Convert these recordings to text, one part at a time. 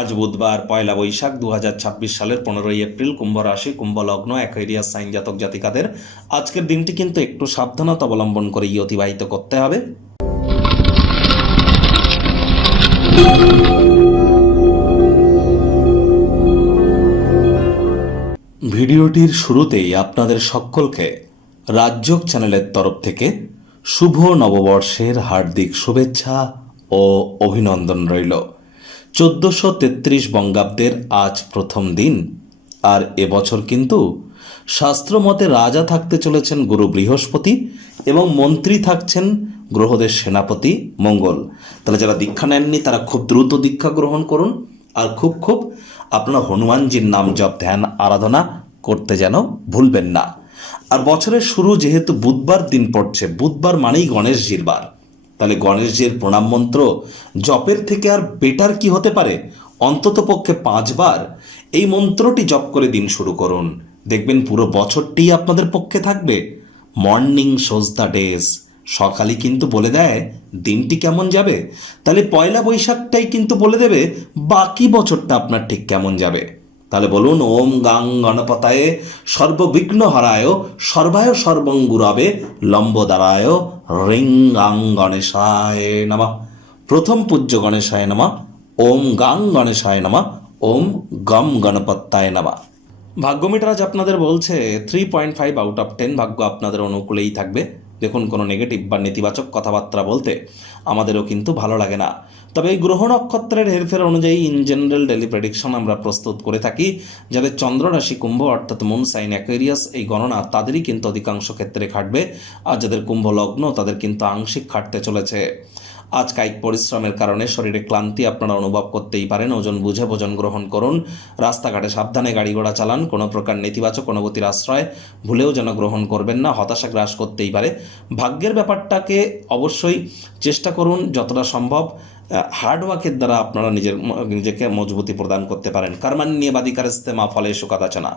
আজ বুধবার পয়লা বৈশাখ 2026 সালের 15ই এপ্রিল, কুম্ভ রাশি, কুম্ভ লগ্ন, অ্যাকোয়ারিয়াস সাইন জাতক জাতিকাদের আজকের দিনটি কিন্তু একটু সাবধানতা অবলম্বন করেই অতিবাহিত করতে হবে। ভিডিওটির শুরুতেই আপনাদের সকলকে রাজযোগ চ্যানেলের তরফ থেকে শুভ নববর্ষের হার্দিক শুভেচ্ছা ও অভিনন্দন রইল। 1433 বঙ্গাব্দের আজ প্রথম দিন, আর এবছর কিন্তু শাস্ত্রমতে রাজা থাকতে চলেছেন গুরু বৃহস্পতি এবং মন্ত্রী থাকছেন গ্রহদের সেনাপতি মঙ্গল। তাহলে যারা দীক্ষা নেননি তারা খুব দ্রুত দীক্ষা গ্রহণ করুন, আর খুব আপনারা হনুমানজির নাম জপ ধ্যান আরাধনা করতে যেন ভুলবেন না। আর বছরের শুরু যেহেতু বুধবার দিন পড়ছে, বুধবার মানেই গণেশজির বার, তাহলে গণেশজির প্রণাম মন্ত্র জপের থেকে আর বেটার কি হতে পারে? অন্তত পক্ষে 5 বার এই মন্ত্রটি জপ করে দিন শুরু করুন, দেখবেন পুরো বছরটি আপনাদের পক্ষে থাকবে। মর্নিং শোজ দ্য ডেজ, সকালই কিন্তু বলে দেয় দিনটি কেমন যাবে। তাহলে পয়লা বৈশাখটাই কিন্তু বলে দেবে বাকি বছরটা আপনার ঠিক কেমন যাবে। তাহলে বলুন, ওম গাং গণপতায়ে সর্ববিঘ্ন হারায় সর্বায় সর্বঙ্গুরাবে লম্বদারায় রিং গাং গণেশায় নমঃ। প্রথম পূজ্য গণেশায় নমঃ। ওম গাং গণেশায় নমঃ। ওম গম গণপত্যায় নমঃ। ভাগ্য মিটার আজ আপনাদের বলছে 3.5 আউট অফ 10 ভাগ্য আপনাদের অনুকূলেই থাকবে। দেখুন, কোনো নেগেটিভ বা নেতিবাচক কথাবার্তা বলতে আমাদেরও কিন্তু ভালো লাগে না, তবে এই গ্রহ নক্ষত্রের হেরফের অনুযায়ী ইন জেনারেল ডেলি প্রেডিকশন আমরা প্রস্তুত করে থাকি। যাদের চন্দ্র রাশি কুম্ভ অর্থাৎ মুন সাইন অ্যাকোয়ারিয়াস, এই গণনা তাদেরই কিন্তু অধিকাংশ ক্ষেত্রে খাটবে, আর যাদের কুম্ভ লগ্ন তাদের কিন্তু আংশিক খাটতে চলেছে। আজ কায়িক পরিশ্রমের কারণে শরীরে ক্লান্তি আপনারা অনুভব করতেই পারেন। ওজন বুঝে ভোজন গ্রহণ করুন, রাস্তাঘাটে সাবধানে গাড়ি ঘোড়া চালান, কোনো প্রকার নেতিবাচক অনুভূতির আশ্রয় ভুলেও যেন গ্রহণ করবেন না, হতাশা গ্রাস করতেই পারে। ভাগ্যের ব্যাপারটাকে অবশ্যই চেষ্টা করুন যতটা সম্ভব হার্ডওয়ার্কের দ্বারা আপনারা নিজেকে মজবুতি প্রদান করতে পারেন। কর্মান্যে বাদিকারস্তে মা ফলে সুকাদাচনা,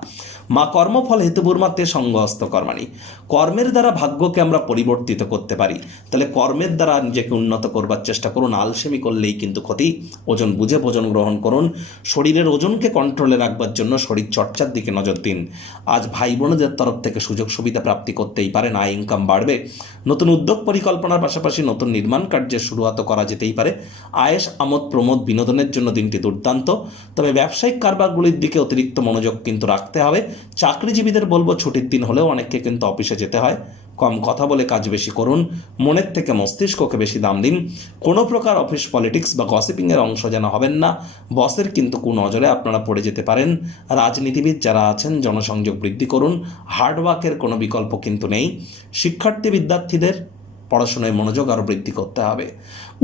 মা কর্মফল হেতুবুর্মাতে সঙ্গহস্ত কর্মাণী। কর্মের দ্বারা ভাগ্যকে আমরা পরিবর্তিত করতে পারি, তাহলে কর্মের দ্বারা নিজেকে উন্নত করবার চেষ্টা করুন। আলসেমি করলেই কিন্তু ক্ষতি। ওজন বুঝে ভোজন গ্রহণ করুন, শরীরের ওজনকে কন্ট্রোলে রাখবার জন্য শরীর চর্চার দিকে নজর দিন। আজ ভাই বোনদের তরফ থেকে সুযোগ সুবিধা প্রাপ্তি করতেই পারেন, আয় ইনকাম বাড়বে। নতুন উদ্যোগ পরিকল্পনার পাশাপাশি নতুন নির্মাণ কার্যের শুরুয়াত করা যেতেই পারে। আয়েশ আমোদ প্রমোদ বিনোদনের জন্য দিনটি দুর্দান্ত, তবে ব্যবসায়িক কারবারগুলির দিকে অতিরিক্ত মনোযোগ কিন্তু রাখতে হবে। চাকরিজীবীদের বলবো ছুটির দিন হলেও অনেককে কিন্তু অফিসে যেতে হয়, কম কথা বলে কাজ বেশি করুন, মনের থেকে মস্তিষ্ককে বেশি দাম দিন। কোনো প্রকার অফিস পলিটিক্স বা গসিপিংয়ের অংশ যেন হবেন না, বসের কিন্তু কুনজরে আপনারা পড়ে যেতে পারেন। রাজনীতিবিদ যারা আছেন জনসংযোগ বৃদ্ধি করুন, হার্ডওয়ার্কের কোনো বিকল্প কিন্তু নেই। শিক্ষার্থী বিদ্যার্থীদের পড়াশোনায় মনোযোগ আরও বৃদ্ধি করতে হবে।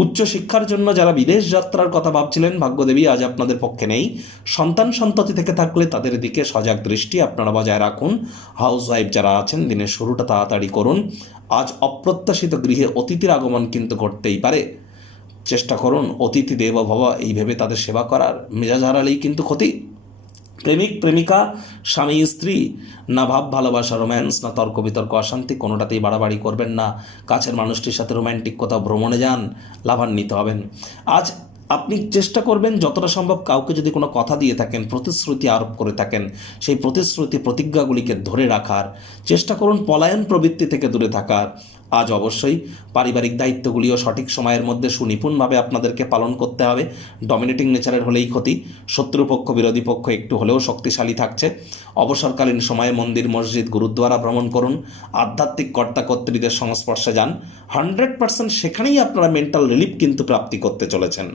উচ্চশিক্ষার জন্য যারা বিদেশ যাত্রার কথা ভাবছিলেন, ভাগ্যদেবী আজ আপনাদের পক্ষে নেই। সন্তান সন্ততি থেকে থাকলে তাদের দিকে সজাগ দৃষ্টি আপনারা বজায় রাখুন। হাউসওয়াইফ যারা আছেন দিনের শুরুটা তাড়াতাড়ি করুন। আজ অপ্রত্যাশিত গৃহে অতিথির আগমন কিন্তু ঘটতেই পারে, চেষ্টা করুন অতিথি দেব ভব এই ভেবে তাদের সেবা করার। মেজাজ হারালেই কিন্তু ক্ষতি। প্রেমিক প্রেমিকা, স্বামী স্ত্রী, না ভাব ভালোবাসা রোম্যান্স, না তর্ক বিতর্ক অশান্তি, কোনোটাতেই বাড়াবাড়ি করবেন না। কাছের মানুষটির সাথে রোম্যান্টিক কোথাও ভ্রমণে যান, লাভান্বিত হবেন। আজ আপনি চেষ্টা করবেন যতটা সম্ভব কাউকে যদি কোনো কথা দিয়ে থাকেন, প্রতিশ্রুতি আরোপ করে থাকেন, সেই প্রতিশ্রুতি প্রতিজ্ঞাগুলিকে ধরে রাখার চেষ্টা করুন। পলায়ন প্রবৃত্তি থেকে দূরে থাকার। আজ অবশ্যই পারিবারিক দায়িত্বগুলিও সঠিক সময়ের মধ্যে সুনিপুণভাবে আপনাদেরকে পালন করতে হবে। ডমিনেটিং নেচারের হলেই ক্ষতি। শত্রুপক্ষ বিরোধী পক্ষ একটু হলেও শক্তিশালী থাকছে। অবসরকালীন সময়ে মন্দির মসজিদ গুরুদ্বারা ভ্রমণ করুন, আধ্যাত্মিক কর্তা কর্ত্রীদের সংস্পর্শে যান। 100% সেখানেই আপনারা মেন্টাল রিলিফ কিন্তু প্রাপ্তি করতে চলেছেন।